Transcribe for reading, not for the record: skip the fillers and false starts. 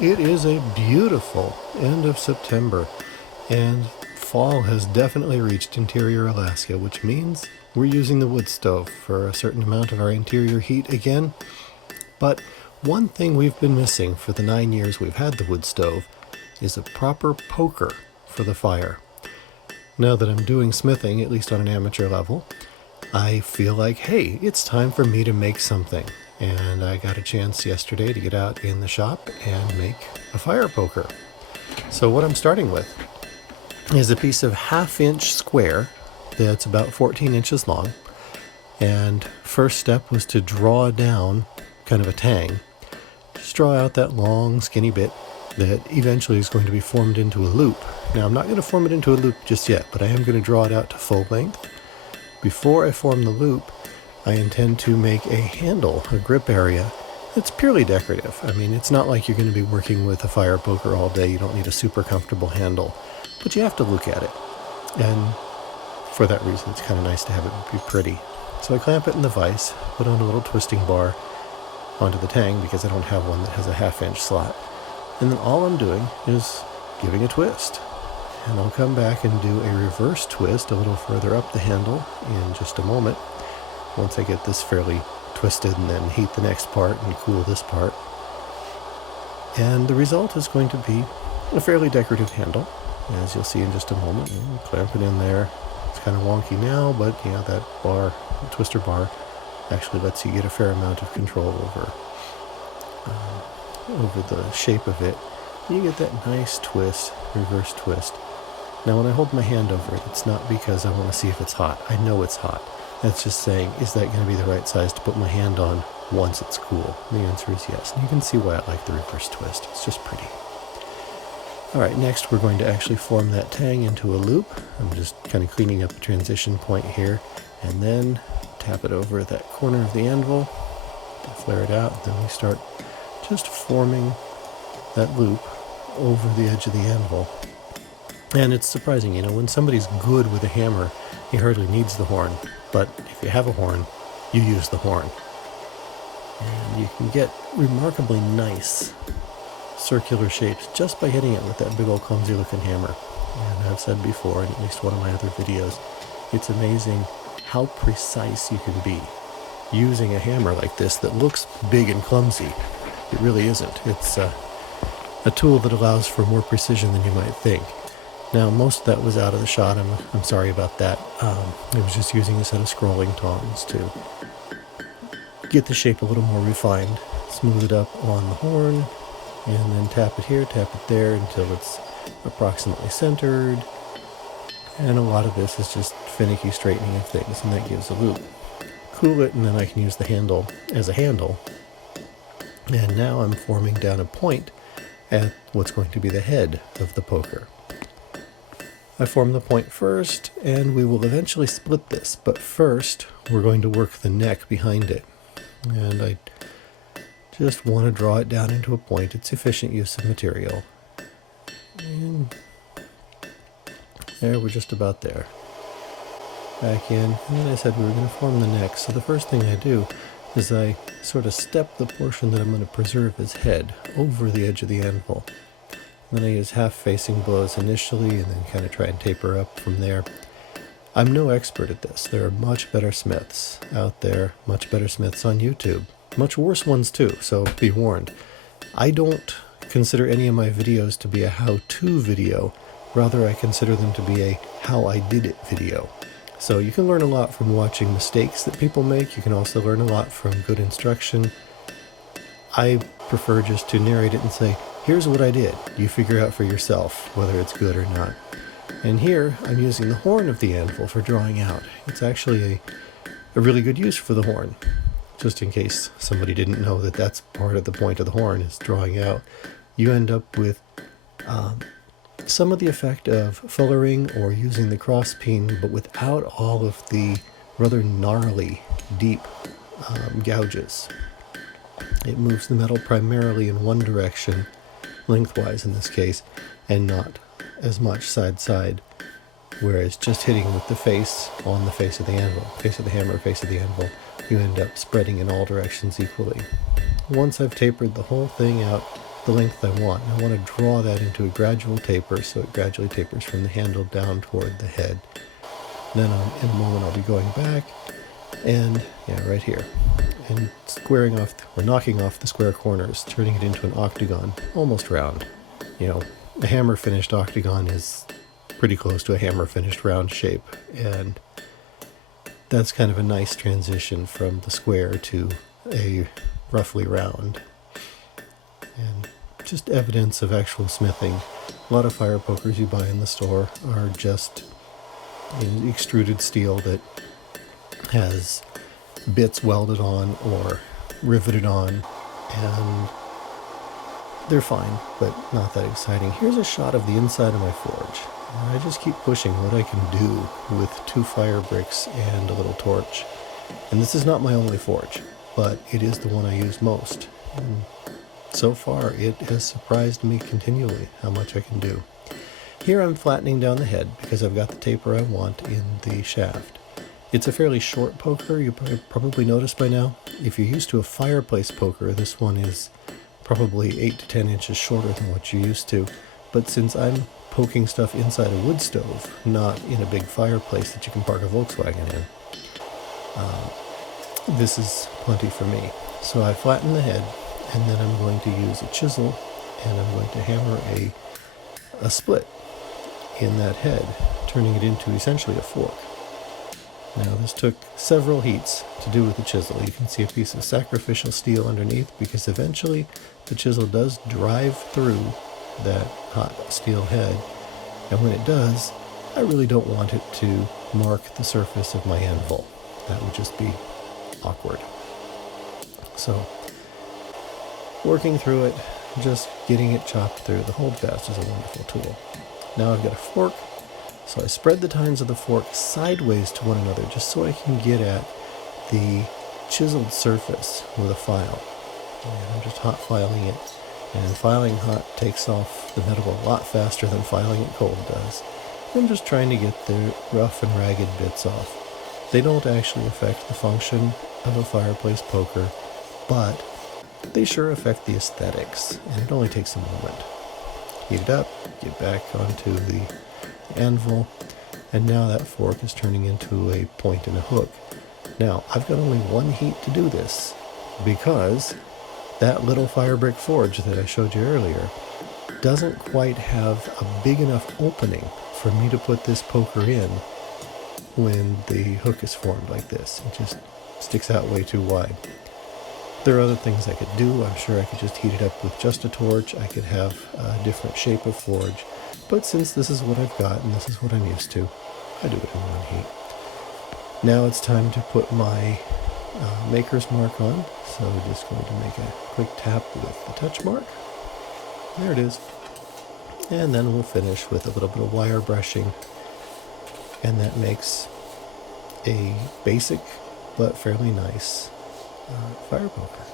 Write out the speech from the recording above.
It is a beautiful end of September, and fall has definitely reached interior Alaska, which means we're using the wood stove for a certain amount of our interior heat again. But one thing we've been missing for the 9 years we've had the wood stove is a proper poker for the fire. Now that I'm doing smithing, at least on an amateur level, I feel like, hey, it's time for me to make something. And I got a chance yesterday to get out in the shop and make a fire poker. So what I'm starting with is a piece of 1/2-inch square that's about 14 inches long. And first step was to draw down kind of a tang. Just draw out that long skinny bit that eventually is going to be formed into a loop. Now I'm not going to form it into a loop just yet, but I am going to draw it out to full length. Before I form the loop, I intend to make a handle, a grip area, that's purely decorative. I mean, it's not like you're going to be working with a fire poker all day. You don't need a super comfortable handle, but you have to look at it. And for that reason, it's kind of nice to have it be pretty. So I clamp it in the vise, put on a little twisting bar onto the tang because I don't have one that has a 1/2-inch slot. And then all I'm doing is giving a twist. And I'll come back and do a reverse twist a little further up the handle in just a moment, once I get this fairly twisted, and then heat the next part and cool this part. And the result is going to be a fairly decorative handle, as you'll see in just a moment. Clamp it in there. It's kind of wonky now, but yeah, that bar, twister bar, actually lets you get a fair amount of control over the shape of it. You get that nice twist, reverse twist. Now when I hold my hand over it, it's not because I want to see if it's hot. I know it's hot. That's just saying, is that going to be the right size to put my hand on once it's cool? And the answer is yes. And you can see why I like the reverse twist. It's just pretty. Alright, next we're going to actually form that tang into a loop. I'm just kind of cleaning up the transition point here. And then tap it over that corner of the anvil, flare it out, then we start just forming that loop over the edge of the anvil. And it's surprising, when somebody's good with a hammer, he hardly needs the horn. But if you have a horn, you use the horn. And you can get remarkably nice circular shapes just by hitting it with that big old clumsy looking hammer. And I've said before in at least one of my other videos, it's amazing how precise you can be using a hammer like this that looks big and clumsy. It really isn't. It's a tool that allows for more precision than you might think. Now, most of that was out of the shot. I'm sorry about that. I was just using a set of scrolling tongs to get the shape a little more refined, smooth it up on the horn, and then tap it here, tap it there until it's approximately centered. And a lot of this is just finicky straightening of things, and that gives a loop. Cool it, and then I can use the handle as a handle. And now I'm forming down a point at what's going to be the head of the poker. I form the point first, and we will eventually split this, but first we're going to work the neck behind it. And I just want to draw it down into a point. It's efficient use of material. And there, we're just about there. Back in, and then I said we were going to form the neck, so the first thing I do is I sort of step the portion that I'm going to preserve as head over the edge of the anvil. Then I use half-facing blows initially and then kind of try and taper up from there. I'm no expert at this. There are much better smiths out there, much better smiths on YouTube. Much worse ones too, so be warned. I don't consider any of my videos to be a how-to video. Rather, I consider them to be a how-I-did-it video. So you can learn a lot from watching mistakes that people make. You can also learn a lot from good instruction. I prefer just to narrate it and say, here's what I did. You figure out for yourself whether it's good or not. And here, I'm using the horn of the anvil for drawing out. It's actually a really good use for the horn. Just in case somebody didn't know that that's part of the point of the horn, is drawing out. You end up with some of the effect of fullering or using the cross peen, but without all of the rather gnarly, deep gouges. It moves the metal primarily in one direction, lengthwise in this case, and not as much side-side, whereas just hitting with the face on the face of the anvil, face of the hammer, face of the anvil, you end up spreading in all directions equally. Once I've tapered the whole thing out the length I want. I want to draw that into a gradual taper, so it gradually tapers from the handle down toward the head. Then in a moment I'll be going back and, right here, and squaring off, or knocking off the square corners, turning it into an octagon, almost round. A hammer finished octagon is pretty close to a hammer finished round shape, and that's kind of a nice transition from the square to a roughly round. And just evidence of actual smithing. A lot of fire pokers you buy in the store are just extruded steel that has bits welded on or riveted on, and they're fine, but not that exciting. Here's a shot of the inside of my forge. I just keep pushing what I can do with 2 fire bricks and a little torch. And this is not my only forge, but it is the one I use most. And so far, it has surprised me continually how much I can do. Here I'm flattening down the head because I've got the taper I want in the shaft. It's a fairly short poker, you probably noticed by now. If you're used to a fireplace poker, this one is probably 8 to 10 inches shorter than what you're used to. But since I'm poking stuff inside a wood stove, not in a big fireplace that you can park a Volkswagen in, this is plenty for me. So I flatten the head, and then I'm going to use a chisel, and I'm going to hammer a split in that head, turning it into essentially a fork. Now this took several heats to do with the chisel. You can see a piece of sacrificial steel underneath, because eventually the chisel does drive through that hot steel head, and when it does, I really don't want it to mark the surface of my anvil. That would just be awkward. So, working through it, just getting it chopped through. The holdfast is a wonderful tool. Now I've got a fork, so I spread the tines of the fork sideways to one another just so I can get at the chiseled surface with a file. And I'm just hot filing it, and filing hot takes off the metal a lot faster than filing it cold does. I'm just trying to get the rough and ragged bits off. They don't actually affect the function of a fireplace poker, but they sure affect the aesthetics, and it only takes a moment. Heat it up, get back onto the anvil, and now that fork is turning into a point and a hook. Now, I've got only one heat to do this, because that little fire brick forge that I showed you earlier doesn't quite have a big enough opening for me to put this poker in when the hook is formed like this. It just sticks out way too wide. There are other things I could do. I'm sure I could just heat it up with just a torch. I could have a different shape of forge. But since this is what I've got and this is what I'm used to, I do it in one heat. Now it's time to put my maker's mark on. So we're just going to make a quick tap with the touch mark. There it is. And then we'll finish with a little bit of wire brushing. And that makes a basic but fairly nice fire poker.